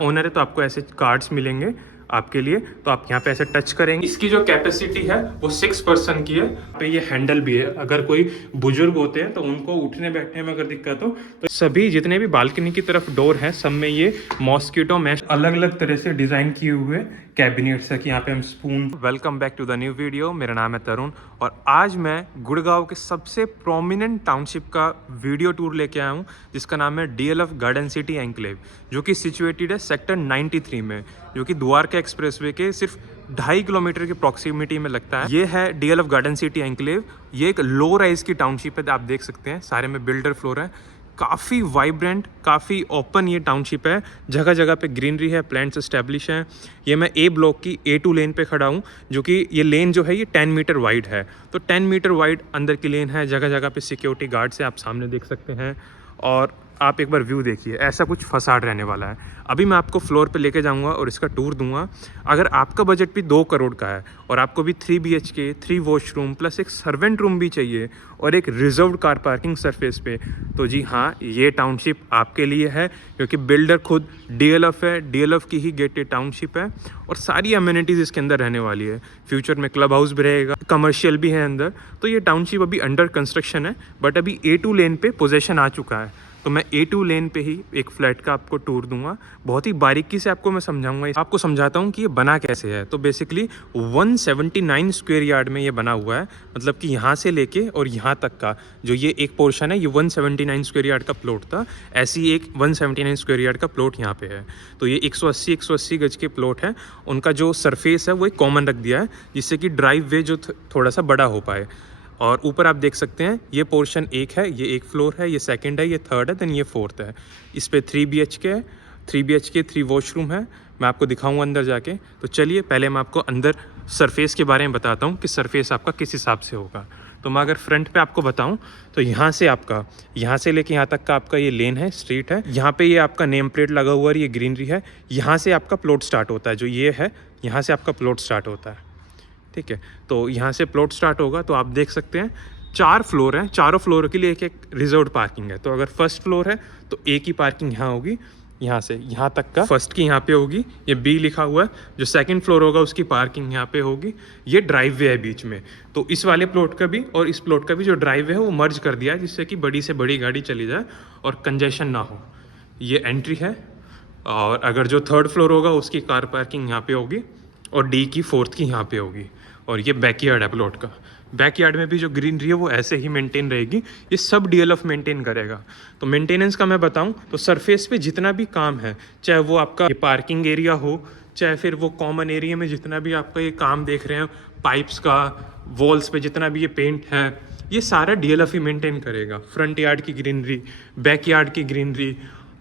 Owner है तो आपको ऐसे कार्ड्स मिलेंगे आपके लिए, तो आप यहाँ पे ऐसे टच करेंगे। इसकी जो कैपेसिटी है वो 6 पर्सन की है। पे ये हैंडल भी है, अगर कोई बुजुर्ग होते हैं तो उनको उठने बैठने में अगर दिक्कत हो तो सभी जितने भी बालकनी की तरफ डोर है सब में ये मॉस्किटो मैश अलग अलग तरह से डिजाइन किए हुए कैबिनेट्स है कि यहाँ पे हम spoon. Welcome back to the new video. मेरा नाम है तरुण और आज मैं गुड़गांव के सबसे प्रोमिनेंट टाउनशिप का वीडियो टूर लेके आया हूँ जिसका नाम है डीएलएफ गार्डन सिटी एनक्लेव, जो कि सिचुएटेड है सेक्टर 93 में, जो कि द्वारका एक्सप्रेसवे के सिर्फ 2.5 किलोमीटर की प्रॉक्सिमिटी में लगता है। ये है डीएलएफ गार्डन सिटी एनक्लेव। ये एक लो राइज की टाउनशिप है, आप देख सकते हैं सारे में बिल्डर फ्लोर है। काफ़ी वाइब्रेंट, काफ़ी ओपन ये टाउनशिप है। जगह जगह पे ग्रीनरी है, प्लांट्स एस्टेब्लिश हैं। ये मैं ए ब्लॉक की A2 लेन पे खड़ा हूँ, जो कि ये लेन जो है ये 10 मीटर वाइड है। तो 10 मीटर वाइड अंदर की लेन है। जगह जगह पे सिक्योरिटी गार्ड्स है, आप सामने देख सकते हैं। और आप एक बार व्यू देखिए, ऐसा कुछ फसाड रहने वाला है। अभी मैं आपको फ्लोर पे लेके जाऊंगा और इसका टूर दूंगा। अगर आपका बजट भी 2 करोड़ का है और आपको भी 3 BHK 3 वॉशरूम प्लस एक सर्वेंट रूम भी चाहिए और एक रिजर्व्ड कार पार्किंग सरफेस पे, तो जी हाँ, ये टाउनशिप आपके लिए है, क्योंकि बिल्डर खुद डीएलएफ है। डीएलएफ की ही गेटेड टाउनशिप है और सारी अम्यूनिटीज़ इसके अंदर रहने वाली है। फ्यूचर में क्लब हाउस भी रहेगा, कमर्शियल भी है अंदर। तो ये टाउनशिप अभी अंडर कंस्ट्रक्शन है, बट अभी A2 लेन पे पोजेसन आ चुका है। तो मैं A2 लेन पे ही एक फ्लैट का आपको टूर दूंगा। बहुत ही बारीकी से आपको मैं समझाऊंगा, आपको समझाता हूँ कि ये बना कैसे है। तो बेसिकली 179 स्क्वायर यार्ड में ये बना हुआ है, मतलब कि यहाँ से लेके और यहाँ तक का जो ये एक पोर्शन है, ये 179 स्क्वायर यार्ड का प्लॉट था। ऐसी एक 179 स्क्वायर यार्ड का प्लॉट यहाँ पे है। तो ये 180 गज के प्लॉट है। उनका जो सरफेस है वो एक कॉमन रख दिया है, जिससे कि ड्राइव वे जो थोड़ा सा बड़ा हो पाए। और ऊपर आप देख सकते हैं ये पोर्शन एक है, ये एक फ्लोर है, ये सेकंड है, ये थर्ड है, देन ये फोर्थ है। इस पे 3 BHK है, 3 BHK 3 वॉशरूम है। मैं आपको दिखाऊंगा अंदर जाके। तो चलिए पहले मैं आपको अंदर सरफेस के बारे में बताता हूँ कि सरफेस आपका किस हिसाब से होगा। तो मैं अगर फ्रंट पे आपको बताऊं तो यहाँ से आपका, यहाँ से लेके यहाँ तक का आपका ये लेन है, स्ट्रीट है। यहाँ पे ये आपका नेम प्लेट लगा हुआ है, ये ग्रीनरी है। यहाँ से आपका प्लॉट स्टार्ट होता है, जो ये है, यहाँ से आपका प्लॉट स्टार्ट होता है। ठीक है, तो यहाँ से प्लॉट स्टार्ट होगा। तो आप देख सकते हैं 4 फ्लोर हैं, चारों फ्लोर के लिए एक एक रिजर्व्ड पार्किंग है। तो अगर फर्स्ट फ्लोर है तो A की पार्किंग यहाँ होगी, यहाँ से यहाँ तक का फर्स्ट की यहाँ पे होगी, ये B लिखा हुआ है। जो सेकंड फ्लोर होगा उसकी पार्किंग यहाँ पे होगी। ये ड्राइव वे है बीच में। तो इस वाले प्लॉट का भी और इस प्लॉट का भी जो ड्राइव वे है वो मर्ज कर दिया है, जिससे कि बड़ी से बड़ी गाड़ी चली जाए और कंजेशन ना हो। ये एंट्री है। और अगर जो थर्ड फ्लोर होगा उसकी कार पार्किंग यहाँ पे होगी और D की फोर्थ की यहाँ पे होगी। और ये बैकयार्ड है प्लॉट का। बैकयार्ड में भी जो ग्रीनरी है वो ऐसे ही मेंटेन रहेगी। ये सब डीएलएफ मेंटेन करेगा। तो मेंटेनेंस का मैं बताऊं तो सरफेस पे जितना भी काम है, चाहे वो आपका ये पार्किंग एरिया हो, चाहे फिर वो कॉमन एरिया में जितना भी आपका ये काम देख रहे हैं, पाइप्स का, वॉल्स पे जितना भी ये पेंट है, ये सारा डीएलएफ ही मेंटेन करेगा। फ्रंट यार्ड की ग्रीनरी, बैक यार्ड की ग्रीनरी,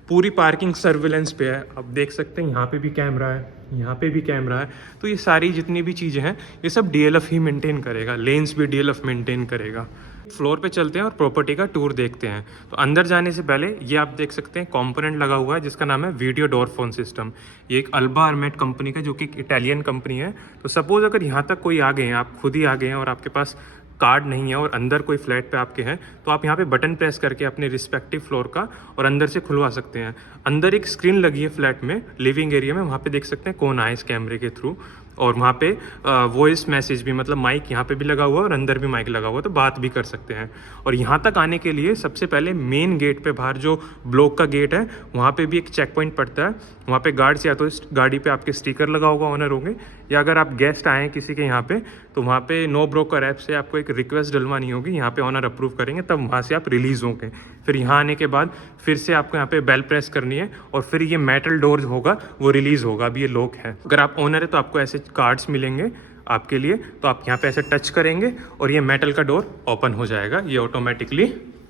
पूरी पार्किंग सर्विलेंस पे है। आप देख सकते हैं यहाँ पे भी कैमरा है, यहाँ पे भी कैमरा है। तो ये सारी जितनी भी चीज़ें हैं ये सब डीएलएफ ही मेंटेन करेगा। लेन्स भी डीएलएफ मेंटेन करेगा। फ्लोर पे चलते हैं और प्रॉपर्टी का टूर देखते हैं। तो अंदर जाने से पहले ये आप देख सकते हैं कंपोनेंट लगा हुआ है जिसका नाम है वीडियो डोर फोन सिस्टम। ये एक अल्बा आर्मेट कंपनी का, जो कि इटालियन कंपनी है। तो सपोज अगर यहाँ तक कोई आ गए हैं, आप खुद ही आ गए हैं और आपके पास कार्ड नहीं है और अंदर कोई फ्लैट पे आपके हैं, तो आप यहाँ पे बटन प्रेस करके अपने रिस्पेक्टिव फ्लोर का और अंदर से खुलवा सकते हैं। अंदर एक स्क्रीन लगी है फ्लैट में, लिविंग एरिया में, वहाँ पे देख सकते हैं कौन आए इस कैमरे के थ्रू। और वहाँ पे वॉइस मैसेज भी, मतलब माइक यहाँ पे भी लगा हुआ है और अंदर भी माइक लगा हुआ है, तो बात भी कर सकते हैं। और यहाँ तक आने के लिए सबसे पहले मेन गेट पे बाहर जो ब्लॉक का गेट है वहाँ पे भी एक चेक पॉइंट पड़ता है। वहाँ पे गार्ड्स या तो गाड़ी पे आपके स्टिकर लगा होगा, ऑनर होंगे, या अगर आप गेस्ट आए हैं किसी के यहाँ पे तो वहाँ पे नो ब्रोकर ऐप से आपको एक रिक्वेस्ट डलवानी होगी। यहाँ पे ऑनर अप्रूव करेंगे तब वहाँ से आप रिलीज़ होंगे। फिर यहाँ आने के बाद फिर से आपको यहाँ पे बेल प्रेस करनी है और फिर ये मेटल डोर होगा वो रिलीज़ होगा। अभी ये लॉक है। अगर आप ओनर है तो आपको ऐसे कार्ड्स मिलेंगे आपके लिए, तो आप यहाँ पे ऐसे टच करेंगे और ये मेटल का डोर ओपन हो जाएगा, ये ऑटोमेटिकली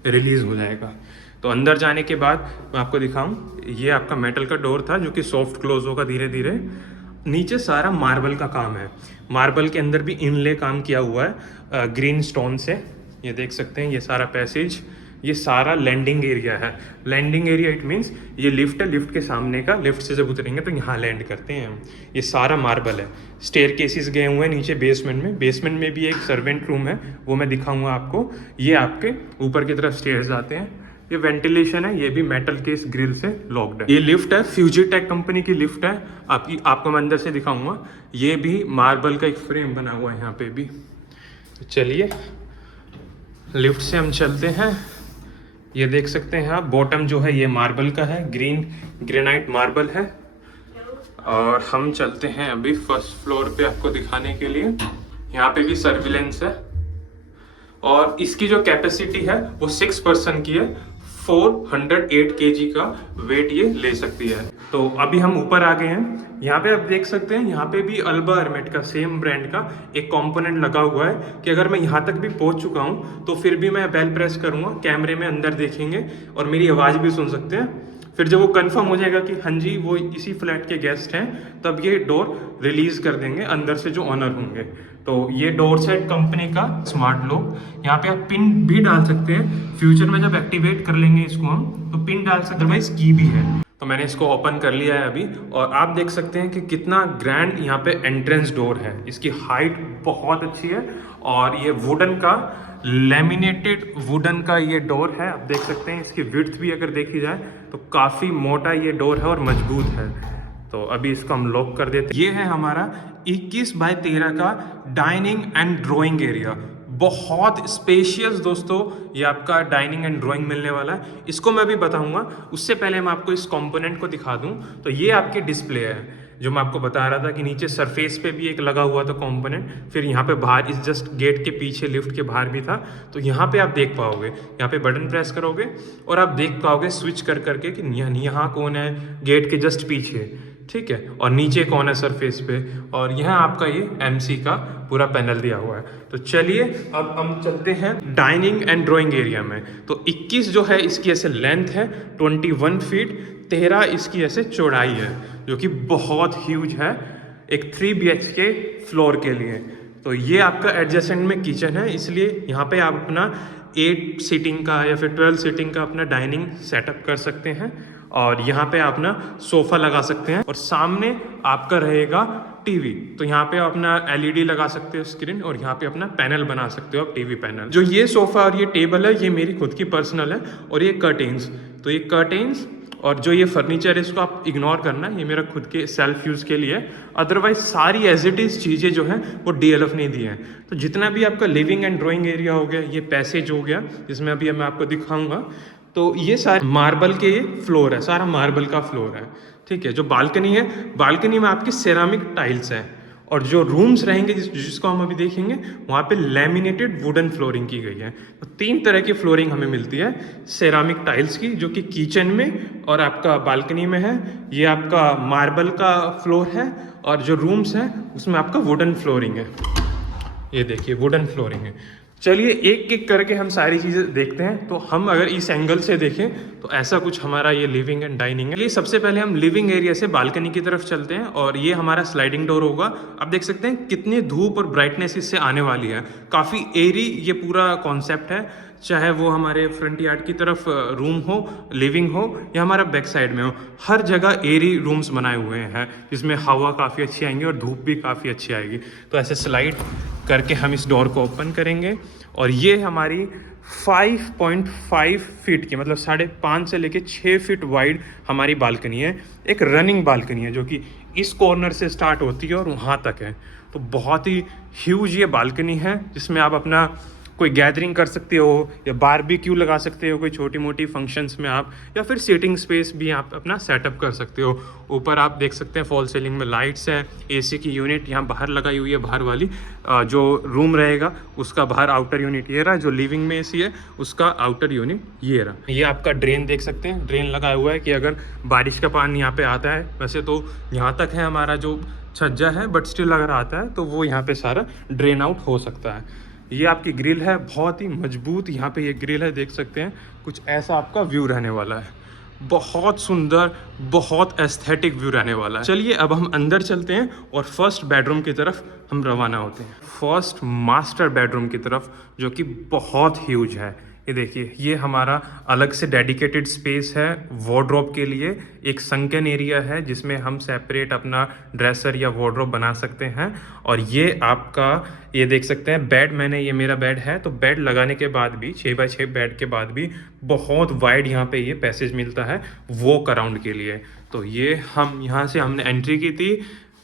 रिलीज़ हो जाएगा। तो अंदर जाने के बाद मैं आपको दिखाऊं, ये आपका मेटल का डोर था जो कि सॉफ्ट क्लोज होगा धीरे धीरे। नीचे सारा मार्बल का काम है। मार्बल के अंदर भी इनले काम किया हुआ है ग्रीन स्टोन से। ये देख सकते हैं, ये सारा पैसेज, ये सारा लैंडिंग एरिया है। लैंडिंग एरिया इट मीन्स ये लिफ्ट है, लिफ्ट के सामने का, लिफ्ट से जब उतरेंगे तो यहाँ लैंड करते हैं हम। ये सारा मार्बल है। स्टेयर केसेस गए हुए हैं नीचे बेसमेंट में। बेसमेंट में भी एक सर्वेंट रूम है, वो मैं दिखाऊंगा आपको। ये आपके ऊपर की तरफ स्टेयर्स आते हैं। ये वेंटिलेशन है, ये भी मेटल के इस ग्रिल से लॉक्ड है। ये लिफ्ट है, फ्यूजीटेक कंपनी की लिफ्ट है। आपको मैं अंदर से दिखाऊंगा। ये भी मार्बल का एक फ्रेम बना हुआ है यहाँ पे भी। तो चलिए लिफ्ट से हम चलते हैं। ये देख सकते हैं आप, बॉटम जो है ये मार्बल का है, ग्रेनाइट मार्बल है। और हम चलते हैं अभी फर्स्ट फ्लोर पे आपको दिखाने के लिए। यहाँ पे भी सर्विलेंस है और इसकी जो कैपेसिटी है वो 6 पर्सन की है। 408 kg का वेट ये ले सकती है। तो अभी हम ऊपर आ गए हैं। यहाँ पे आप देख सकते हैं, यहाँ पे भी अल्बा हर्मेट का सेम ब्रांड का एक कंपोनेंट लगा हुआ है कि अगर मैं यहाँ तक भी पहुँच चुका हूँ तो फिर भी मैं बेल प्रेस करूँगा, कैमरे में अंदर देखेंगे और मेरी आवाज़ भी सुन सकते हैं। फिर जब वो कंफर्म हो जाएगा कि हाँ जी वो इसी फ्लैट के गेस्ट हैं, तब ये डोर रिलीज कर देंगे अंदर से जो ऑनर होंगे। तो ये डोर सेट कंपनी का स्मार्ट लॉक। यहाँ पे आप पिन भी डाल सकते हैं। फ्यूचर में जब एक्टिवेट कर लेंगे इसको हम तो पिन डाल सकते हैं, अदरवाइज की भी है। तो मैंने इसको ओपन कर लिया है अभी और आप देख सकते हैं कि कितना ग्रैंड यहाँ पे एंट्रेंस डोर है। इसकी हाइट बहुत अच्छी है और ये वुडन का, लैमिनेटेड वुडन का ये डोर है। आप देख सकते हैं इसकी विड्थ भी अगर देखी जाए तो काफ़ी मोटा ये डोर है और मजबूत है। तो अभी इसको हम लॉक कर देते हैं। ये है हमारा 21 बाय 13 का डाइनिंग एंड ड्राइंग एरिया। बहुत स्पेशियस दोस्तों ये आपका डाइनिंग एंड ड्राइंग मिलने वाला है। इसको मैं भी बताऊंगा, उससे पहले मैं आपको इस कंपोनेंट को दिखा दूं। तो ये आपकी डिस्प्ले है जो मैं आपको बता रहा था कि नीचे सरफेस पे भी एक लगा हुआ था कंपोनेंट, फिर यहाँ पे बाहर इस जस्ट गेट के पीछे लिफ्ट के बाहर भी था। तो यहाँ पे आप देख पाओगे, यहाँ पे बटन प्रेस करोगे और आप देख पाओगे स्विच कर करके कि यहाँ कौन है गेट के जस्ट पीछे, ठीक है, और नीचे कौन है सरफेस पे, और यहाँ आपका ये MC का पूरा पैनल दिया हुआ है। तो चलिए अब हम चलते हैं डाइनिंग एंड ड्राइंग एरिया में। तो 21 जो है इसकी ऐसे लेंथ है 21 फीट, 13 इसकी ऐसे चौड़ाई है, जो कि बहुत ह्यूज है एक 3 BHK फ्लोर के लिए। तो ये आपका एडजेसेंट में किचन है, इसलिए यहाँ पे आप अपना 8 सीटिंग का या फिर 12 सीटिंग का अपना डाइनिंग सेटअप कर सकते हैं। और यहाँ पे आप ना सोफ़ा लगा सकते हैं और सामने आपका रहेगा टीवी। तो यहाँ पे आप अपना LED लगा सकते हो स्क्रीन, और यहाँ पे अपना पैनल बना सकते हो आप, टीवी पैनल। जो ये सोफ़ा और ये टेबल है ये मेरी खुद की पर्सनल है। और ये कर्टेन्स, तो ये कर्टेन्स और जो ये फर्नीचर है इसको आप इग्नोर करना, ये मेरा खुद के सेल्फ यूज़ के लिए। अदरवाइज सारी एज इट इज़ चीज़ें जो हैं वो DLF नहीं दी हैं। तो जितना भी आपका लिविंग एंड ड्राइंग एरिया हो गया, ये पैसेज हो गया जिसमें अभी मैं आपको दिखाऊंगा, तो ये सारे मार्बल के फ्लोर है, सारा मार्बल का फ्लोर है, ठीक है। जो बालकनी है, बालकनी में आपकी सेरामिक टाइल्स है। और जो रूम्स रहेंगे जिसको हम अभी देखेंगे, वहाँ पे लैमिनेटेड वुडन फ्लोरिंग की गई है। तो 3 तरह की फ्लोरिंग हमें मिलती है सेरामिक टाइल्स की, जो कि किचन में और आपका बालकनी में है। ये आपका मार्बल का फ्लोर है और जो रूम्स हैं उसमें आपका वुडन फ्लोरिंग है। ये देखिए वुडन फ्लोरिंग है। चलिए एक एक करके हम सारी चीज़ें देखते हैं। तो हम अगर इस एंगल से देखें तो ऐसा कुछ हमारा ये लिविंग एंड डाइनिंग है। सबसे पहले हम लिविंग एरिया से बालकनी की तरफ चलते हैं और ये हमारा स्लाइडिंग डोर होगा। आप देख सकते हैं कितनी धूप और ब्राइटनेस इससे आने वाली है। काफ़ी एरी ये पूरा कॉन्सेप्ट है, चाहे वो हमारे फ्रंट यार्ड की तरफ रूम हो, लिविंग हो, या हमारा बैक साइड में हो, हर जगह एरी रूम्स बनाए हुए हैं जिसमें हवा काफ़ी अच्छी आएंगी और धूप भी काफ़ी अच्छी आएगी। तो ऐसे स्लाइड करके हम इस डोर को ओपन करेंगे और ये हमारी 5.5 फीट की, मतलब 5.5 से लेके 6 फीट वाइड हमारी बालकनी है। एक रनिंग बालकनी है जो कि इस कॉर्नर से स्टार्ट होती है और वहाँ तक है। तो बहुत ही ह्यूज ये बालकनी है जिसमें आप अपना कोई गैदरिंग कर सकते हो या बारबेक्यू लगा सकते हो कोई छोटी मोटी फंक्शंस में आप, या फिर सीटिंग स्पेस भी आप अपना सेटअप कर सकते हो। ऊपर आप देख सकते हैं फॉल सीलिंग में लाइट्स है, AC की यूनिट यहाँ बाहर लगाई हुई है, बाहर वाली जो रूम रहेगा उसका बाहर आउटर यूनिट ये रहा, जो लिविंग में AC है उसका आउटर यूनिट ये रहा। ये आपका ड्रेन देख सकते हैं, ड्रेन लगा हुआ है कि अगर बारिश का पानी यहाँ पे आता है, वैसे तो यहाँ तक है हमारा जो छज्जा है, बट स्टिल अगर आता है तो वो यहाँ पे सारा ड्रेन आउट हो सकता है। ये आपकी ग्रिल है, बहुत ही मजबूत यहाँ पे ये ग्रिल है, देख सकते हैं कुछ ऐसा आपका व्यू रहने वाला है। बहुत सुंदर, बहुत एस्थेटिक व्यू रहने वाला है। चलिए अब हम अंदर चलते हैं और फर्स्ट बेडरूम की तरफ हम रवाना होते हैं। फर्स्ट मास्टर बेडरूम की तरफ, जो कि बहुत ह्यूज है। ये देखिए, ये हमारा अलग से डेडिकेटेड स्पेस है वार्डरोब के लिए। एक संकन एरिया है जिसमें हम सेपरेट अपना ड्रेसर या वार्डरोब बना सकते हैं। और ये आपका, ये देख सकते हैं बेड, ये मेरा बेड है, तो बेड लगाने के बाद भी 6x6 बेड के बाद भी बहुत वाइड यहाँ पे ये पैसेज मिलता है वॉक अराउंड के लिए। तो ये हम यहाँ से हमने एंट्री की थी,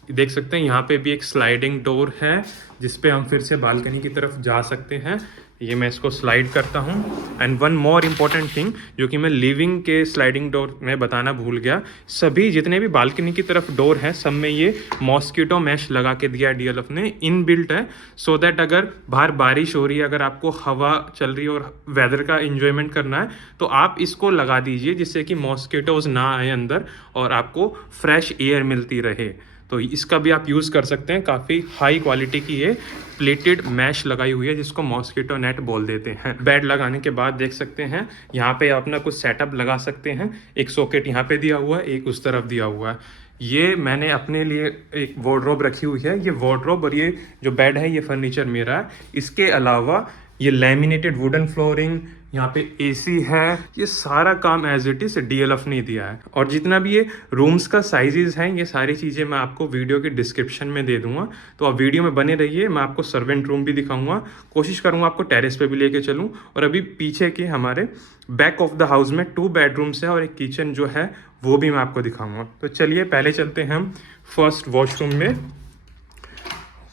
देख सकते हैं यहाँ पे भी एक स्लाइडिंग डोर है जिस पे हम फिर से बालकनी की तरफ जा सकते हैं। ये मैं इसको स्लाइड करता हूँ। And one more important thing जो कि मैं लिविंग के स्लाइडिंग डोर में बताना भूल गया, सभी जितने भी बालकनी की तरफ डोर है सब में ये मॉस्किटो मैश लगा के दिया है डीएलएफ ने, इन बिल्ट है, सो दैट अगर बाहर बारिश हो रही है, अगर आपको हवा चल रही है और वेदर का इंजॉयमेंट करना है तो आप इसको लगा दीजिए जिससे कि मॉस्किटोज ना आए अंदर और आपको फ्रेश एयर मिलती रहे। तो इसका भी आप यूज़ कर सकते हैं। काफ़ी हाई क्वालिटी की ये प्लेटेड मैश लगाई हुई है जिसको मॉस्किटो नेट बोल देते हैं। बेड लगाने के बाद देख सकते हैं यहाँ पे अपना कुछ सेटअप लगा सकते हैं। एक सॉकेट यहाँ पे दिया हुआ है, एक उस तरफ दिया हुआ है। ये मैंने अपने लिए एक वार्डरोब रखी हुई है। ये वार्डरोब और ये जो बेड है ये फर्नीचर मेरा है। इसके अलावा ये लैमिनेटेड वुडन फ्लोरिंग, यहाँ पे एसी है, ये सारा काम एज इट इज डीएलएफ ने दिया है। और जितना भी ये रूम्स का साइजेस हैं ये सारी चीज़ें मैं आपको वीडियो के डिस्क्रिप्शन में दे दूंगा, तो आप वीडियो में बने रहिए। मैं आपको सर्वेंट रूम भी दिखाऊंगा, कोशिश करूंगा आपको टेरेस पे भी लेके चलूं। और अभी पीछे के हमारे बैक ऑफ द हाउस में 2 बेडरूम्स है और एक किचन जो है वो भी मैं आपको दिखाऊंगा। तो चलिए पहले चलते हैं हम फर्स्ट वॉशरूम में।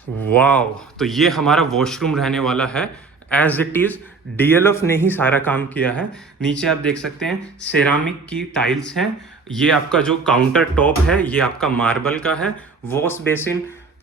वाओ, तो ये हमारा वॉशरूम रहने वाला है एज इट इज, डीएलएफ ने ही सारा काम किया है। नीचे आप देख सकते हैं सेरामिक की टाइल्स हैं। ये आपका जो काउंटर टॉप है ये आपका मार्बल का है। वॉश बेसिन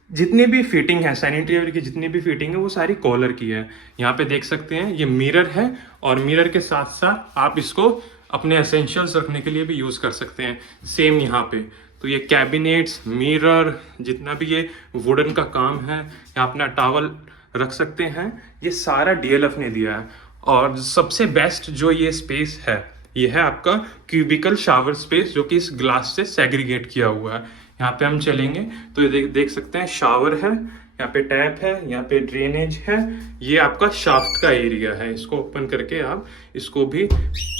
जितनी भी फिटिंग है, सैनिटरी की जितनी भी फिटिंग है वो सारी कॉलर की है। यहाँ पे देख सकते हैं ये मिरर है और मिरर के साथ साथ आप इसको अपने एसेंशियल्स रखने के लिए भी यूज़ कर सकते हैं। सेम यहाँ पे तो ये कैबिनेट्स, मिरर, जितना भी ये वुडन का काम है, यहाँ अपना टॉवल रख सकते हैं, ये सारा डीएलएफ ने दिया है। और सबसे बेस्ट जो ये स्पेस है ये है आपका क्यूबिकल शावर स्पेस जो कि इस ग्लास से सेग्रीगेट किया हुआ है। यहाँ पे हम चलेंगे तो ये देख सकते हैं शावर है, यहाँ पे टैप है, यहाँ पे ड्रेनेज है। ये आपका शाफ्ट का एरिया है, इसको ओपन करके आप इसको भी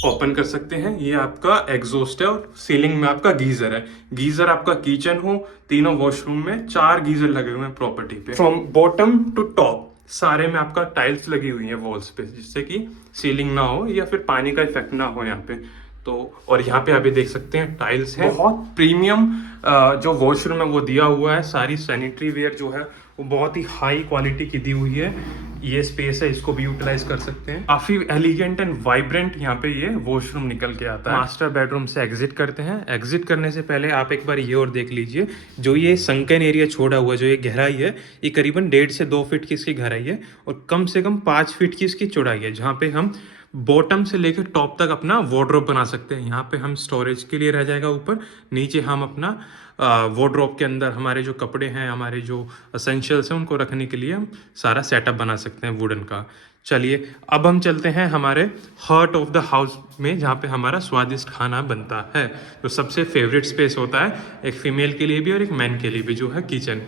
ओपन कर सकते हैं। ये आपका एग्जॉस्ट है और सीलिंग में आपका गीजर है। गीजर आपका किचन हो, तीनों वॉशरूम में 4 गीजर लगे हुए हैं प्रॉपर्टी पे। फ्रॉम बॉटम टू टॉप सारे में आपका टाइल्स लगी हुई है वॉल्स पे, जिससे कि सीलिंग ना हो या फिर पानी का इफेक्ट ना हो यहाँ पे। तो और यहाँ पे अभी देख सकते हैं टाइल्स है, बहुत प्रीमियम जो वॉशरूम है वो दिया हुआ है। सारी सैनिटरी वेयर जो है वो बहुत ही हाई क्वालिटी की दी हुई है। ये स्पेस है, इसको भी यूटिलाइज कर सकते हैं। काफी एलिगेंट एंड वाइब्रेंट यहाँ पे ये वॉशरूम निकल के आता है। मास्टर बेडरूम से एग्जिट करते हैं। एग्जिट करने से पहले आप एक बार ये और देख लीजिए, जो ये संकन एरिया छोड़ा हुआ, जो ये गहराई है, ये करीबन 1.5 से 2 फीट की इसकी गहराई है और कम से कम 5 फीट की इसकी चौड़ाई है, जहाँ पे हम बॉटम से लेकर टॉप तक अपना वार्डरोब बना सकते हैं। यहाँ पे हम स्टोरेज के लिए रह जाएगा ऊपर, नीचे हम अपना वार्डरोब के अंदर हमारे जो कपड़े हैं, हमारे जो एसेंशियल्स हैं, उनको रखने के लिए हम सारा सेटअप बना सकते हैं वुडन का। चलिए अब हम चलते हैं हमारे हार्ट ऑफ द हाउस में, जहाँ पे हमारा स्वादिष्ट खाना बनता है। तो सबसे फेवरेट स्पेस होता है एक फीमेल के लिए भी और एक मैन के लिए भी, जो है किचन।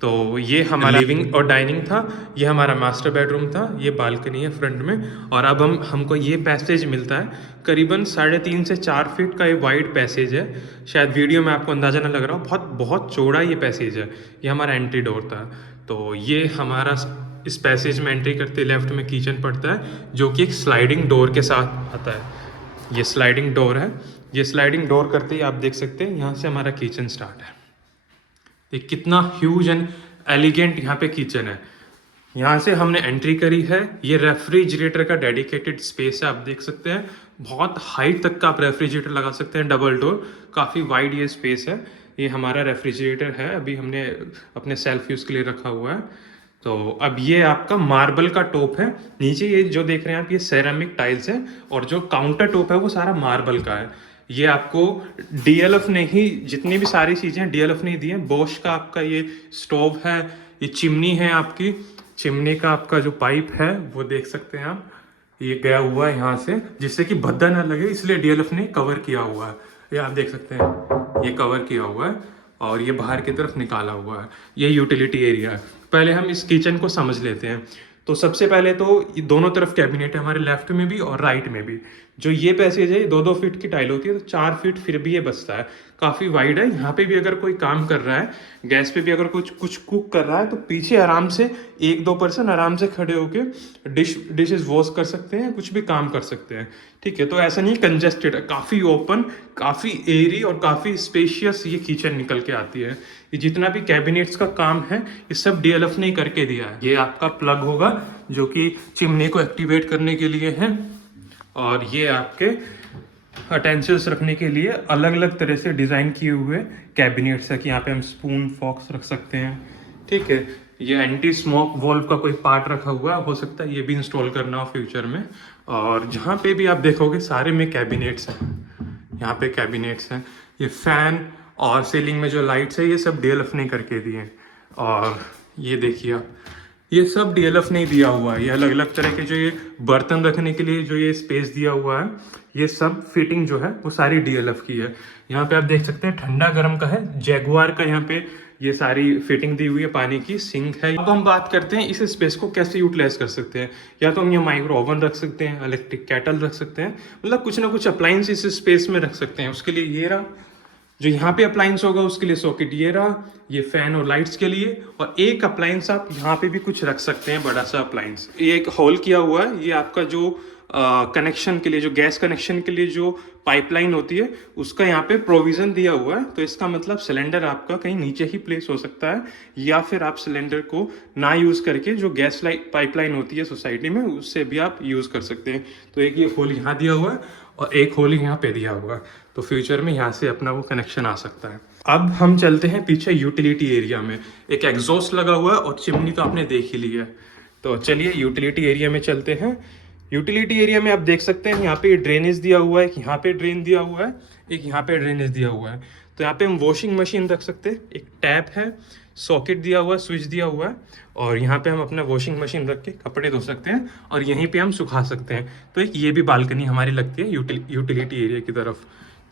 तो ये हमारा लिविंग और डाइनिंग था, ये हमारा मास्टर बेडरूम था, ये बालकनी है फ्रंट में। और अब हमको ये पैसेज मिलता है, करीबन 3.5 से 4 फीट का ये वाइड पैसेज है। शायद वीडियो में आपको अंदाजा ना लग रहा हो, बहुत बहुत चौड़ा ये पैसेज है। ये हमारा एंट्री डोर था। तो ये हमारा इस पैसेज में एंट्री करते लेफ्ट में किचन पड़ता है, जो कि एक स्लाइडिंग डोर के साथ आता है। ये स्लाइडिंग डोर है। ये स्लाइडिंग डोर करते ही आप देख सकते हैं यहाँ से हमारा किचन स्टार्ट है। देख कितना ह्यूज एंड एलिगेंट यहाँ पे किचन है। यहाँ से हमने एंट्री करी है। ये रेफ्रिजरेटर का डेडिकेटेड स्पेस है, आप देख सकते हैं। बहुत हाइट तक का आप रेफ्रिजरेटर लगा सकते हैं, डबल डोर, काफ़ी वाइड ये स्पेस है। ये हमारा रेफ्रिजरेटर है, अभी हमने अपने सेल्फ यूज़ के लिए रखा हुआ है। तो अब ये आपका मार्बल का टॉप है। नीचे ये जो देख रहे हैं आप, ये सेरामिक टाइल्स है और जो काउंटर टॉप है वो सारा मार्बल का है। ये आपको डीएलएफ ने ही, जितनी भी सारी चीज़ें डीएलएफ ने दी हैं। बॉश का आपका ये स्टोव है, ये चिमनी है, आपकी चिमनी का आपका जो पाइप है वो देख सकते हैं आप, ये गया हुआ है यहाँ से, जिससे कि भद्दा ना लगे, इसलिए डीएलएफ ने कवर किया हुआ है। ये आप देख सकते हैं, ये कवर किया हुआ है और ये बाहर की तरफ निकाला हुआ है। ये यूटिलिटी एरिया है। पहले हम इस किचन को समझ लेते हैं। तो सबसे पहले तो ये दोनों तरफ कैबिनेट है, हमारे लेफ्ट में भी और राइट में भी। जो ये पैसेज है 2-2 फीट की टाइल होती है, तो 4 फीट फिर भी ये बचता है, काफ़ी वाइड है। यहाँ पे भी अगर कोई काम कर रहा है, गैस पे भी अगर कुछ कुछ कुक कर रहा है, तो पीछे आराम से 1-2 पर्सन आराम से खड़े होके डिशेस वॉश कर सकते हैं, कुछ भी काम कर सकते हैं। ठीक है, तो ऐसा नहीं कंजेस्टेड है, काफ़ी ओपन, काफ़ी एयरी और काफ़ी स्पेशियस ये किचन निकल के आती है। ये जितना भी कैबिनेट्स का काम है ये सब DLF ने करके दिया है। ये आपका प्लग होगा जो कि चिमनी को एक्टिवेट करने के लिए है, और ये आपके अटेंसिल्स रखने के लिए अलग अलग तरह से डिज़ाइन किए हुए कैबिनेट्स है कि यहाँ पे हम स्पून फॉक्स रख सकते हैं। ठीक है, ये एंटी स्मोक वॉल्व का कोई पार्ट रखा हुआ हो सकता है, ये भी इंस्टॉल करना हो फ्यूचर में। और जहाँ पे भी आप देखोगे सारे में कैबिनेट्स हैं, यहाँ पे कैबिनेट्स हैं। ये फैन और सीलिंग में जो लाइट्स है ये सब DLF ने करके दिए हैं। और ये देखिए आप, ये सब DLF ने दिया हुआ है। ये अलग अलग तरह के जो ये बर्तन रखने के लिए जो ये स्पेस दिया हुआ है, ये सब फिटिंग जो है वो सारी DLF की है। यहाँ पे आप देख सकते हैं ठंडा गर्म का है, जैगुआर का यहाँ पे ये सारी फिटिंग दी हुई है, पानी की सिंक है। अब हम बात करते हैं इस स्पेस को कैसे यूटिलाइज कर सकते हैं। या तो हम ये माइक्रो ओवन रख सकते हैं, इलेक्ट्रिक केटल रख सकते हैं, मतलब कुछ ना कुछ अप्लाइंस इस स्पेस में रख सकते हैं। उसके लिए ये रहा, जो यहाँ पे अप्लाइंस होगा उसके लिए सॉकेट ये रहा, ये फैन और लाइट्स के लिए। और एक अप्लाइंस आप यहाँ पे भी कुछ रख सकते हैं, बड़ा सा अप्लाइंस। ये एक होल किया हुआ है, ये आपका जो कनेक्शन के लिए, जो गैस कनेक्शन के लिए जो पाइपलाइन होती है उसका यहाँ पे प्रोविज़न दिया हुआ है। तो इसका मतलब सिलेंडर आपका कहीं नीचे ही प्लेस हो सकता है, या फिर आप सिलेंडर को ना यूज़ करके जो गैस पाइपलाइन होती है सोसाइटी में उससे भी आप यूज़ कर सकते हैं। तो एक ये होल यहाँ दिया हुआ है और एक होल यहाँ पे दिया हुआ है, तो फ्यूचर में यहाँ से अपना वो कनेक्शन आ सकता है। अब हम चलते हैं पीछे यूटिलिटी एरिया में। एक एग्जॉस्ट लगा हुआ है और चिमनी तो आपने देख ही लिया है, तो चलिए यूटिलिटी एरिया में चलते हैं। यूटिलिटी एरिया में आप देख सकते हैं यहाँ पे ड्रेनेज दिया हुआ है, यहाँ पे ड्रेन दिया हुआ है, एक यहाँ पे ड्रेनेज दिया हुआ है। तो यहाँ पे हम वॉशिंग मशीन रख सकते हैं, एक टैप है, सॉकेट दिया हुआ है, स्विच दिया हुआ है, और यहाँ पे हम अपना वॉशिंग मशीन रख के कपड़े धो सकते हैं और यहीं पे हम सुखा सकते हैं। तो एक ये भी बालकनी हमारी लगती है यूटिलिटी एरिया की तरफ।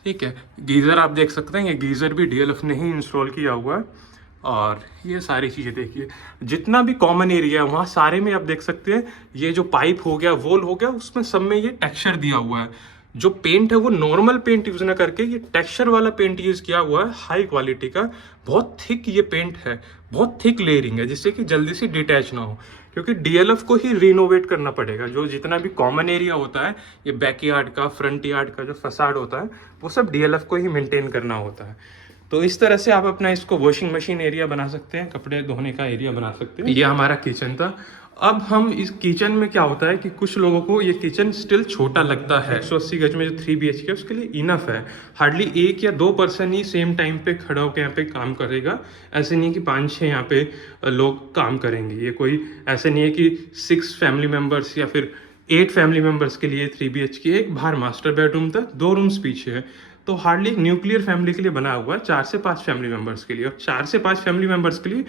ठीक है, गीज़र आप देख सकते हैं, ये गीज़र भी DLF ने ही इंस्टॉल किया हुआ है। और ये सारी चीज़ें देखिए, जितना भी कॉमन एरिया है वहाँ सारे में आप देख सकते हैं, ये जो पाइप हो गया, वॉल हो गया, उसमें सब में ये टेक्सचर दिया हुआ है। जो पेंट है वो नॉर्मल पेंट यूज़ ना करके ये टेक्सचर वाला पेंट यूज़ किया हुआ है, हाई क्वालिटी का। बहुत थिक ये पेंट है, बहुत थिक लेयरिंग है, जिससे कि जल्दी से डिटैच ना हो, क्योंकि DLF को ही रिनोवेट करना पड़ेगा। जो जितना भी कॉमन एरिया होता है, ये बैकयार्ड का, फ्रंट यार्ड का जो फसाड होता है, वो सब DLF को ही मेंटेन करना होता है। तो इस तरह से आप अपना इसको वॉशिंग मशीन एरिया बना सकते हैं, कपड़े धोने का एरिया बना सकते हैं। ये हमारा किचन था। अब हम इस किचन में क्या होता है कि कुछ लोगों को ये किचन स्टिल छोटा लगता है। 180 गज में जो 3 BHK उसके लिए इनफ है। हार्डली 1 या 2 पर्सन ही सेम टाइम पे खड़ा होकर यहाँ पे काम करेगा। ऐसे नहीं कि 5-6 यहाँ पे लोग काम करेंगे। ये कोई ऐसे नहीं है कि 6 फैमिली मेम्बर्स या फिर 8 फैमिली मेम्बर्स के लिए 3 BHK, एक बाहर मास्टर बेडरूम था, 2 रूम्स पीछे है। तो हार्डली एक न्यूक्लियर फैमिली के लिए बना हुआ है, 4 से 5 फैमिली मेम्बर्स के लिए। और 4 से 5 फैमिली मेम्बर्स के लिए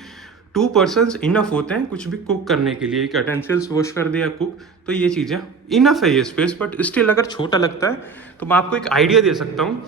2 पर्सन्स इनफ होते हैं कुछ भी कुक करने के लिए। एक यूटेंसिल्स वॉश कर दिया कुक, तो ये चीज़ें इनफ है ये स्पेस। बट स्टिल अगर छोटा लगता है तो मैं आपको एक आइडिया दे सकता हूँ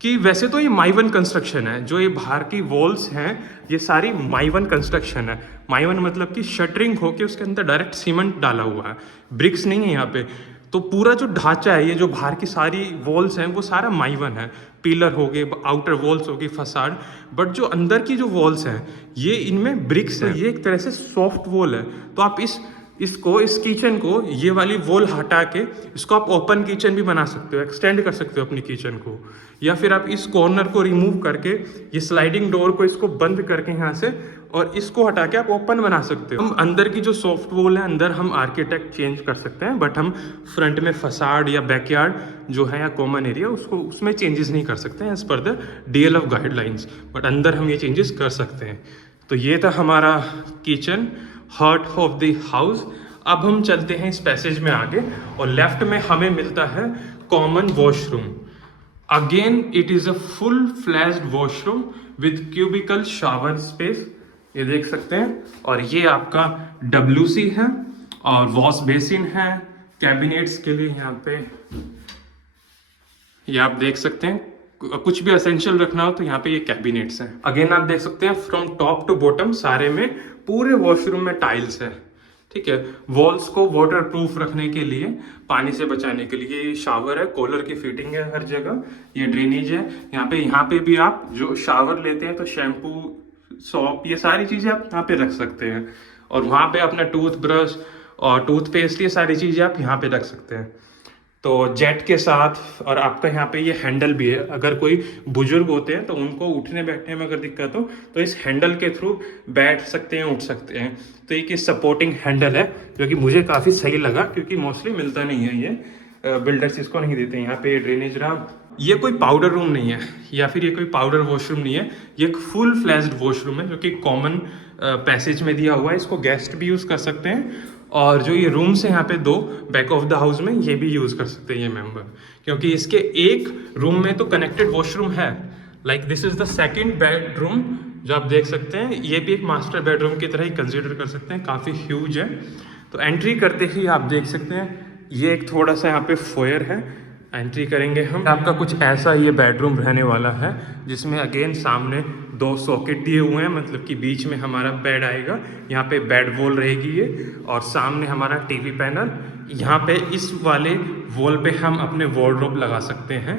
कि वैसे तो ये माइवन कंस्ट्रक्शन है, जो ये बाहर की वॉल्स हैं ये सारी माइवन कंस्ट्रक्शन है। माइवन मतलब कि शटरिंग होके उसके अंदर डायरेक्ट सीमेंट डाला हुआ है, ब्रिक्स नहीं है यहाँ पे। तो पूरा जो ढांचा है, ये जो बाहर की सारी वॉल्स हैं वो सारा माइवन है। पिलर हो गए, आउटर वॉल्स हो गई, फसाड, बट जो अंदर की जो वॉल्स हैं ये इनमें ब्रिक्स है। ये एक तरह से सॉफ्ट वॉल है। तो आप इस किचन को, ये वाली वॉल हटा के इसको आप ओपन किचन भी बना सकते हो, एक्सटेंड कर सकते हो अपनी किचन को। या फिर आप इस कॉर्नर को रिमूव करके, ये स्लाइडिंग डोर को इसको बंद करके यहाँ से, और इसको हटा के आप ओपन बना सकते हो। हम अंदर की जो सॉफ्ट वॉल है, अंदर हम आर्किटेक्ट चेंज कर सकते हैं, बट हम फ्रंट में फसाड या बैकयार्ड जो है या कॉमन एरिया उसको, उसमें चेंजेस नहीं कर सकते हैं as per the DLF guidelines. But अंदर हम ये चेंजेस कर सकते हैं। तो ये था हमारा kitchen, heart of the house. अब हम चलते हैं इस पैसेज में आगे, और लेफ्ट में हमें मिलता है common washroom. Again it is a full flushed washroom with cubicle shower space, ये देख सकते हैं। और ये आपका WC है और वॉश बेसिन है कैबिनेट्स के लिए। यहाँ पे ये आप देख सकते हैं, कुछ भी एसेंशियल रखना हो तो यहाँ पे ये कैबिनेट्स हैं। अगेन आप देख सकते हैं फ्रॉम टॉप टू बॉटम सारे में, पूरे वॉशरूम में टाइल्स है। ठीक है। वॉल्स को वाटर प्रूफ रखने के लिए, पानी से बचाने के लिए, ये शावर है, कॉलर की फिटिंग है हर जगह, ये ड्रेनेज है। यहाँ पे भी आप जो शावर लेते हैं तो शैम्पू, सॉप, ये सारी चीज़ें आप यहाँ पे रख सकते हैं। और वहाँ पे अपना टूथब्रश और टूथपेस्ट, ये सारी चीज़ें आप यहाँ पे रख सकते हैं। तो जेट के साथ, और आपका यहाँ पे ये हैंडल भी है। अगर कोई बुजुर्ग होते हैं तो उनको उठने बैठने में अगर दिक्कत हो तो इस हैंडल के थ्रू बैठ सकते हैं, उठ सकते हैं। तो एक सपोर्टिंग हैंडल है जो कि मुझे काफ़ी सही लगा, क्योंकि मोस्टली मिलता नहीं है ये, बिल्डर्स इसको नहीं देते। यहाँ पे ड्रेनेज रहा। ये कोई पाउडर रूम नहीं है या फिर ये कोई पाउडर वॉशरूम नहीं है, ये एक फुल फ्लैश्ड वॉशरूम है जो कि कॉमन पैसेज में दिया हुआ है। इसको गेस्ट भी यूज़ कर सकते हैं, और जो ये रूम्स है यहाँ पे 2 बैक ऑफ द हाउस में, ये भी यूज़ कर सकते हैं ये मेंबर, क्योंकि इसके एक रूम में तो कनेक्टेड वॉशरूम है। Like this is the second bedroom जो आप देख सकते हैं, ये भी एक मास्टर बेडरूम की तरह ही कंसिडर कर सकते हैं, काफ़ी ह्यूज है। तो एंट्री करते ही आप देख सकते हैं ये एक थोड़ा सा यहाँ पे फोयर है, एंट्री करेंगे हम, आपका कुछ ऐसा ये बेडरूम रहने वाला है, जिसमें अगेन सामने 2 सॉकेट दिए हुए हैं, मतलब कि बीच में हमारा बेड आएगा, यहाँ पे बेड वॉल रहेगी ये, और सामने हमारा टीवी पैनल। यहाँ पे इस वाले वॉल पे हम अपने वार्डरोब लगा सकते हैं।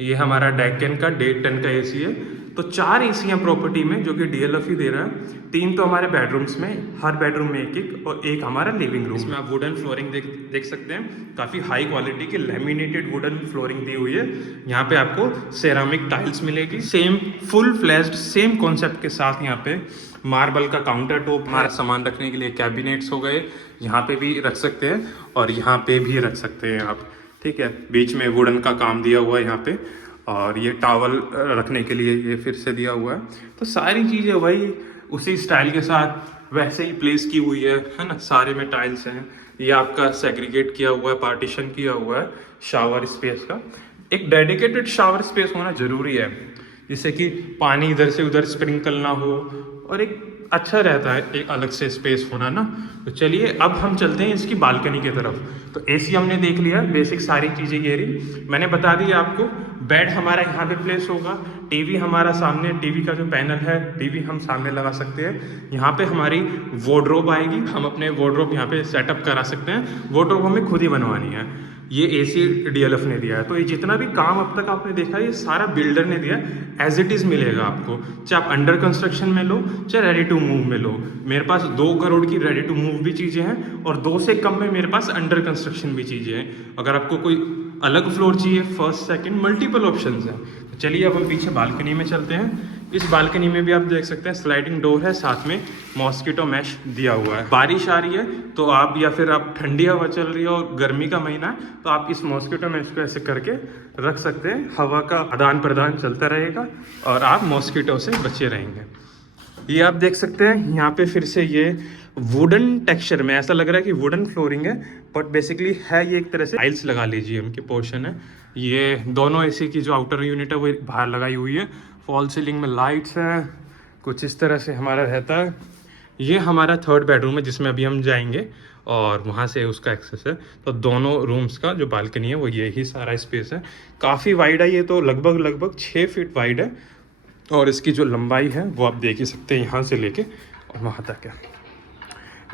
ये हमारा डेक्कन का 1.5 टन का एसी है। तो 4 एसी हैं प्रॉपर्टी में, जो कि DLF ही दे रहा है। 3 तो हमारे बेडरूम्स में, हर बेडरूम में एक, और एक हमारा लिविंग रूम। इसमें आप वुडन फ्लोरिंग देख सकते हैं, काफ़ी हाई क्वालिटी की लैमिनेटेड वुडन फ्लोरिंग दी हुई है। यहाँ पे आपको सेरामिक टाइल्स मिलेगी, same full flashed, same concept के साथ। यहाँ पे मार्बल का काउंटर टॉप, हमारा सामान रखने के लिए कैबिनेट्स हो गए, यहाँ पे भी रख सकते हैं और यहाँ पे भी रख सकते हैं आप, ठीक है। बीच में वुडन का काम दिया हुआ है यहाँ पे, और ये टॉवल रखने के लिए ये फिर से दिया हुआ है। तो सारी चीज़ें वही उसी स्टाइल के साथ वैसे ही प्लेस की हुई है ना। सारे में टाइल्स हैं। ये आपका सेग्रीगेट किया हुआ है, पार्टीशन किया हुआ है शावर स्पेस का। एक डेडिकेटेड शावर स्पेस होना ज़रूरी है, जिससे कि पानी इधर से उधर स्प्रिंकल ना हो, और एक अच्छा रहता है एक अलग से स्पेस होना ना। तो चलिए अब हम चलते हैं इसकी बालकनी की तरफ। तो एसी हमने देख लिया, बेसिक सारी चीज़ें ये रही, मैंने बता दिया आपको। बेड हमारा यहाँ पे प्लेस होगा, टीवी हमारा सामने, टीवी का जो पैनल है, टीवी हम सामने लगा सकते हैं। यहाँ पे हमारी वार्डरोब आएगी, हम अपने वार्डरोब यहाँ पे सेटअप करा सकते हैं। वार्डरोब हमें खुद ही बनवानी है, ये एसी DLF ने दिया है। तो ये जितना भी काम अब तक आपने देखा, ये सारा बिल्डर ने दिया, एज इट इज़ मिलेगा आपको, चाहे आप अंडर कंस्ट्रक्शन में लो, चाहे रेडी टू मूव में लो। मेरे पास 2 करोड़ की रेडी टू मूव भी चीज़ें हैं, और 2 से कम में मेरे पास अंडर कंस्ट्रक्शन भी चीज़ें हैं। अगर आपको कोई अलग फ्लोर चाहिए, फर्स्ट सेकंड, मल्टीपल ऑप्शंस हैं। तो चलिए अब हम पीछे बालकनी में चलते हैं। इस बालकनी में भी आप देख सकते हैं स्लाइडिंग डोर है, साथ में मॉस्किटो मैश दिया हुआ है। बारिश आ रही है तो आप, या फिर आप ठंडी हवा चल रही है और गर्मी का महीना है, तो आप इस मॉस्किटो मैश को ऐसे करके रख सकते हैं। हवा का आदान प्रदान चलता रहेगा और आप मॉस्किटो से बचे रहेंगे। ये आप देख सकते हैं यहाँ पे फिर से ये वुडन टेक्सचर में, ऐसा लग रहा है कि वुडन फ्लोरिंग है, बट बेसिकली है ये एक तरह से टाइल्स लगा लीजिए उनके पोर्शन है। ये दोनों एसी की जो आउटर यूनिट है वो बाहर लगाई हुई है। फॉल सीलिंग में लाइट्स हैं, कुछ इस तरह से हमारा रहता है। ये हमारा 3rd बेडरूम है जिसमें अभी हम जाएंगे, और वहाँ से उसका एक्सेस है। तो दोनों रूम्स का जो बालकनी है वो यही सारा स्पेस है। काफ़ी वाइड है ये, तो लगभग 6 फीट वाइड है, और इसकी जो लंबाई है वो आप देख ही सकते हैं, यहाँ से लेके और वहाँ तक है।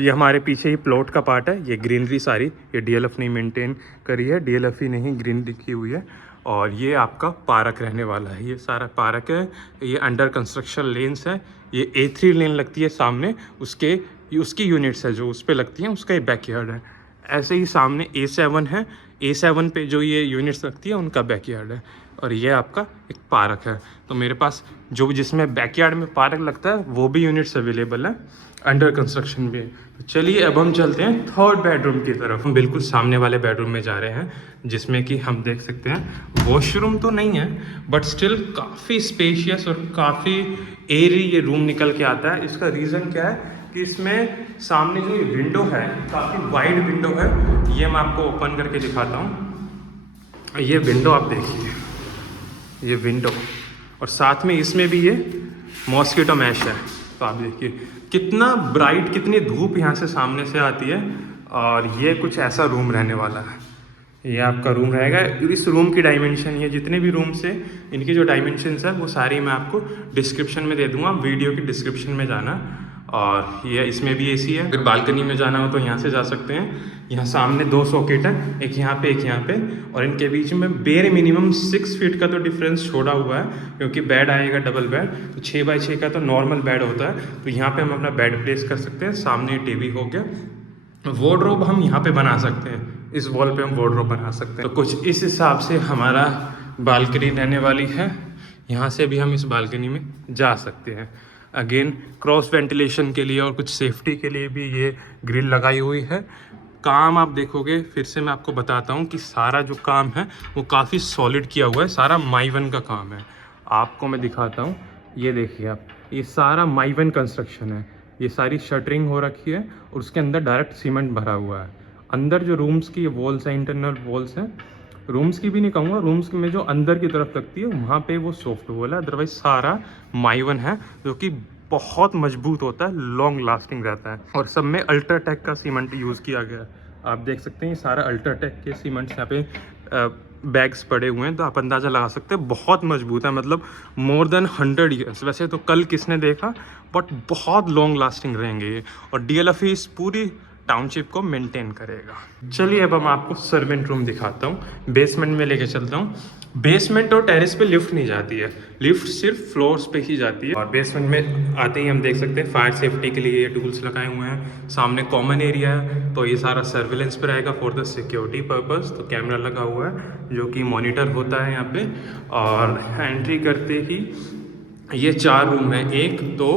ये हमारे पीछे ही प्लॉट का पार्ट है। ये ग्रीनरी सारी ये DLF ने मेंटेन करी है, DLF ही नहीं ग्रीनरी की हुई है। और ये आपका पार्क रहने वाला है, ये सारा पार्क है। ये अंडर कंस्ट्रक्शन लेन्स है। ये A3 लेन लगती है सामने, उसकी यूनिट्स है जो उस पर लगती हैं, उसका ये बैकयार्ड है। ऐसे ही सामने A7 है, A7 पे जो ये यूनिट्स लगती है उनका बैकयार्ड है। और ये आपका एक पार्क है। तो मेरे पास जो जिसमें बैकयार्ड में पार्क लगता है वो भी यूनिट्स अवेलेबल है, अंडर कंस्ट्रक्शन भी है। तो चलिए अब हम चलते हैं 3rd बेडरूम की तरफ। हम बिल्कुल सामने वाले बेडरूम में जा रहे हैं, जिसमें कि हम देख सकते हैं वॉशरूम तो नहीं है, बट स्टिल काफ़ी स्पेशियस और काफ़ी एयरी ये रूम निकल के आता है। इसका रीज़न क्या है कि इसमें सामने जो ये विंडो है, काफ़ी वाइड विंडो है। ये मैं आपको ओपन करके दिखाता हूँ। ये विंडो आप देखिए, ये विंडो, और साथ में इसमें भी ये मॉस्किटो मैश है। तो आप देखिए कितना ब्राइट, कितनी धूप यहाँ से सामने से आती है। और ये कुछ ऐसा रूम रहने वाला है, ये आपका रूम रहेगा। इस रूम की डायमेंशन, ये जितने भी रूम्स हैं इनकी जो डायमेंशंस है वो सारी मैं आपको डिस्क्रिप्शन में दे दूँगा, वीडियो की डिस्क्रिप्शन में जाना। और ये इसमें भी एसी है। अगर बालकनी में जाना हो तो यहाँ से जा सकते हैं। यहाँ सामने 2 सॉकेट है, एक यहाँ पे एक यहाँ पे, और इनके बीच में बेर मिनिमम 6 फीट का तो डिफरेंस छोड़ा हुआ है, क्योंकि बेड आएगा डबल बेड, तो 6 बाई 6 का तो नॉर्मल बेड होता है। तो यहाँ पे हम अपना बेड प्लेस कर सकते हैं। सामने टीवी हो गया। वार्डरोब हम यहाँ पे बना सकते हैं, इस वॉल पे हम वार्डरोब बना सकते हैं। तो कुछ इस हिसाब से हमारा बालकनी रहने वाली है। यहाँ से भी हम इस बालकनी में जा सकते हैं। अगेन क्रॉस वेंटिलेशन के लिए और कुछ सेफ्टी के लिए भी ये ग्रिल लगाई हुई है। काम आप देखोगे, फिर से मैं आपको बताता हूँ कि सारा जो काम है वो काफ़ी सॉलिड किया हुआ है, सारा माइवन का काम है। आपको मैं दिखाता हूँ, ये देखिए आप, ये सारा माइवन कंस्ट्रक्शन है। ये सारी शटरिंग हो रखी है और उसके अंदर डायरेक्ट सीमेंट भरा हुआ है। अंदर जो रूम्स की वॉल्स हैं, इंटरनल वॉल्स हैं, रूम्स की भी नहीं कहूँगा, रूम्स में जो अंदर की तरफ लगती है वहाँ पे वो सॉफ्ट वॉल है। अदरवाइज सारा माइवन है, जो कि बहुत मजबूत होता है, लॉन्ग लास्टिंग रहता है। और सब में अल्ट्राटेक का सीमेंट यूज़ किया गया है। आप देख सकते हैं ये सारा अल्ट्राटेक के सीमेंट्स यहाँ पे बैग्स पड़े हुए हैं, तो आप अंदाज़ा लगा सकते हैं बहुत मजबूत है, मतलब मोर देन 100 ईयर्स। वैसे तो कल किसने देखा, बट बहुत लॉन्ग लास्टिंग रहेंगे ये। और DLF इस पूरी टाउनशिप को मेंटेन करेगा। चलिए अब हम आपको सर्वेंट रूम दिखाता हूँ, बेसमेंट में लेके चलता हूँ। बेसमेंट और टेरेस पे लिफ्ट नहीं जाती है, लिफ्ट सिर्फ फ्लोर्स पे ही जाती है। और बेसमेंट में आते ही हम देख सकते हैं फायर सेफ्टी के लिए ये टूल्स लगाए हुए हैं। सामने कॉमन एरिया है, तो ये सारा सर्विलेंस पे रहेगा फॉर द सिक्योरिटी पर्पस। तो कैमरा लगा हुआ है जो कि मॉनिटर होता है यहाँ पे। और एंट्री करते ही ये 4 रूम है, 1 2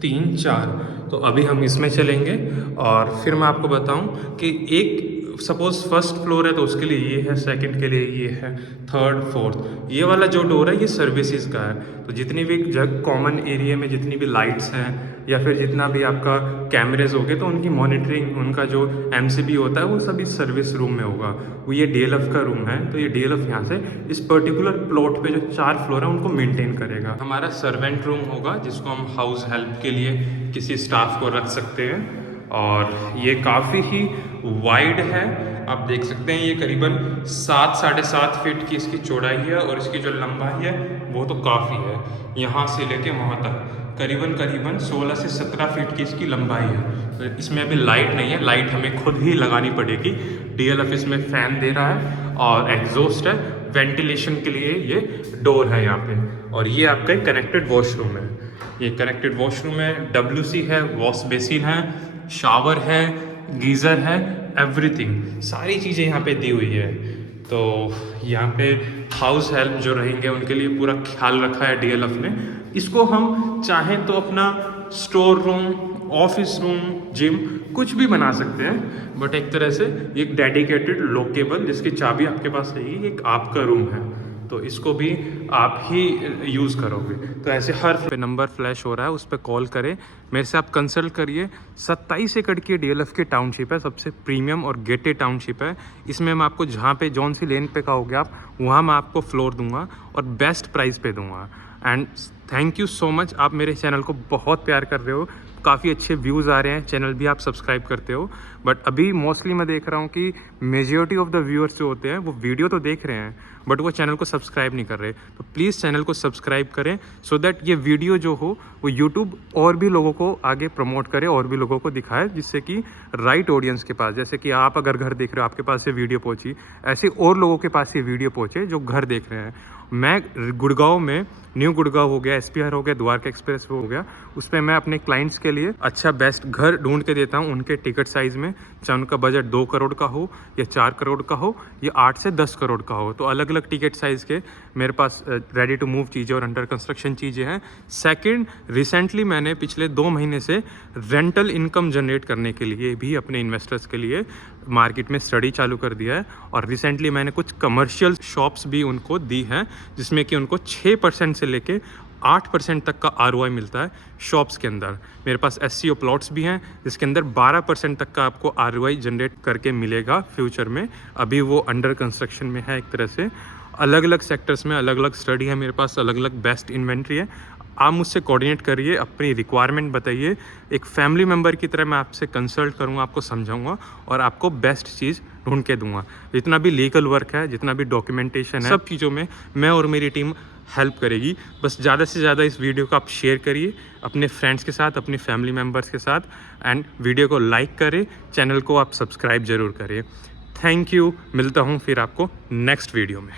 3 4। तो अभी हम इसमें चलेंगे और फिर मैं आपको बताऊं कि एक सपोज फर्स्ट फ्लोर है तो उसके लिए ये है, सेकंड के लिए ये है, थर्ड फोर्थ। ये वाला जो डोर है ये सर्विसेज का है। तो जितनी भी जगह कॉमन एरिया में जितनी भी लाइट्स हैं या फिर जितना भी आपका कैमरेज हो गए, तो उनकी मॉनिटरिंग, उनका जो MCB होता है वो सभी सर्विस रूम में होगा। वो ये DLF का रूम है, तो ये DLF यहाँ से इस पर्टिकुलर प्लॉट पे जो 4 फ्लोर है उनको मेंटेन करेगा। हमारा सर्वेंट रूम होगा जिसको हम हाउस हेल्प के लिए किसी स्टाफ को रख सकते हैं। और ये काफ़ी ही वाइड है, आप देख सकते हैं। ये करीबन 7 साढ़े 7 फीट की इसकी चौड़ाई है और इसकी जो लंबाई है वो तो काफ़ी है। यहाँ से लेके वहाँ तक करीबन 16 से 17 फीट की इसकी लंबाई है। तो इसमें अभी लाइट नहीं है, लाइट हमें खुद ही लगानी पड़ेगी। DLF इसमें फ़ैन दे रहा है और एग्जॉस्ट है, वेंटिलेशन के लिए ये डोर है यहाँ पे। और ये आपका एक कनेक्टेड वॉशरूम है, ये कनेक्टेड वॉशरूम है, WC है, वॉश बेसिन है, शावर है, गीज़र है, एवरीथिंग, सारी चीज़ें यहाँ पे दी हुई है। तो यहाँ पे हाउस हेल्प जो रहेंगे उनके लिए पूरा ख्याल रखा है DLF ने। इसको हम चाहें तो अपना store room, office room, gym कुछ भी बना सकते हैं, बट एक तरह से एक डेडिकेटेड लॉकेबल जिसकी चाबी आपके पास रहेगी, एक आपका रूम है, तो इसको भी आप ही यूज़ करोगे। तो ऐसे हर पे नंबर फ्लैश हो रहा है, उस पर कॉल करें, मेरे से आप कंसल्ट करिए। 27 एकड़ की DLF की टाउनशिप है, सबसे प्रीमियम और गेटेड टाउनशिप है। इसमें मैं आपको जहाँ पे जौन सी लेन पे कहोगे आप, वहाँ मैं आपको फ्लोर दूंगा और बेस्ट प्राइस पे दूंगा। And thank you so much, आप मेरे चैनल को बहुत प्यार कर रहे हो, काफ़ी अच्छे व्यूज़ आ रहे हैं, चैनल भी आप सब्सक्राइब करते हो। बट अभी मोस्टली मैं देख रहा हूँ कि मेजॉरिटी ऑफ द व्यूअर्स जो होते हैं वो वीडियो तो देख रहे हैं बट वो चैनल को सब्सक्राइब नहीं कर रहे। तो प्लीज़ चैनल को सब्सक्राइब करें सो दैट ये वीडियो जो हो वो यूट्यूब और भी लोगों को आगे प्रमोट करे और भी लोगों को दिखाए, जिससे कि राइट ऑडियंस के पास, जैसे कि आप अगर घर देख रहे हो आपके पास ये वीडियो पहुँची, ऐसे और लोगों के पास ये वीडियो पहुँचे जो घर देख रहे हैं। मैं गुड़गांव में, न्यू गुड़गांव हो गया, SPR हो गया, द्वारका एक्सप्रेस हो गया, उस पर मैं अपने क्लाइंट्स के लिए अच्छा बेस्ट घर ढूंढ के देता हूँ उनके टिकट साइज़ में, चाहे उनका बजट 2 करोड़ का हो या 4 करोड़ का हो या 8 से 10 करोड़ का हो। तो अलग अलग टिकट साइज़ के मेरे पास रेडी टू मूव चीज़ें और अंडर कंस्ट्रक्शन चीज़ें हैं। सेकंड, रिसेंटली मैंने पिछले 2 महीने से रेंटल इनकम जनरेट करने के लिए भी अपने इन्वेस्टर्स के लिए मार्केट में स्टडी चालू कर दिया है। और रिसेंटली मैंने कुछ कमर्शियल शॉप्स भी उनको दी हैं, जिसमें कि उनको 6% से लेके 8% तक का ROI मिलता है शॉप्स के अंदर। मेरे पास SCO प्लॉट्स भी हैं जिसके अंदर 12% तक का आपको ROI जनरेट करके मिलेगा फ्यूचर में। अभी वो अंडर कंस्ट्रक्शन में है। एक तरह से अलग अलग सेक्टर्स में अलग अलग स्टडी है मेरे पास, अलग अलग बेस्ट इन्वेंट्री है। आप मुझसे कोऑर्डिनेट करिए, अपनी रिक्वायरमेंट बताइए, एक फैमिली मेम्बर की तरह मैं आपसे कंसल्ट करूँगा, आपको समझाऊंगा और आपको बेस्ट चीज़ ढूंढ के दूंगा। जितना भी लीगल वर्क है, जितना भी डॉक्यूमेंटेशन है, सब चीज़ों में मैं और मेरी टीम हेल्प करेगी। बस ज़्यादा से ज़्यादा इस वीडियो को आप शेयर करिए अपने फ्रेंड्स के साथ, अपने फैमिली मेम्बर्स के साथ, एंड वीडियो को लाइक करें, चैनल को आप सब्सक्राइब ज़रूर करें। Thank you. मिलता हूँ फिर आपको नेक्स्ट वीडियो में।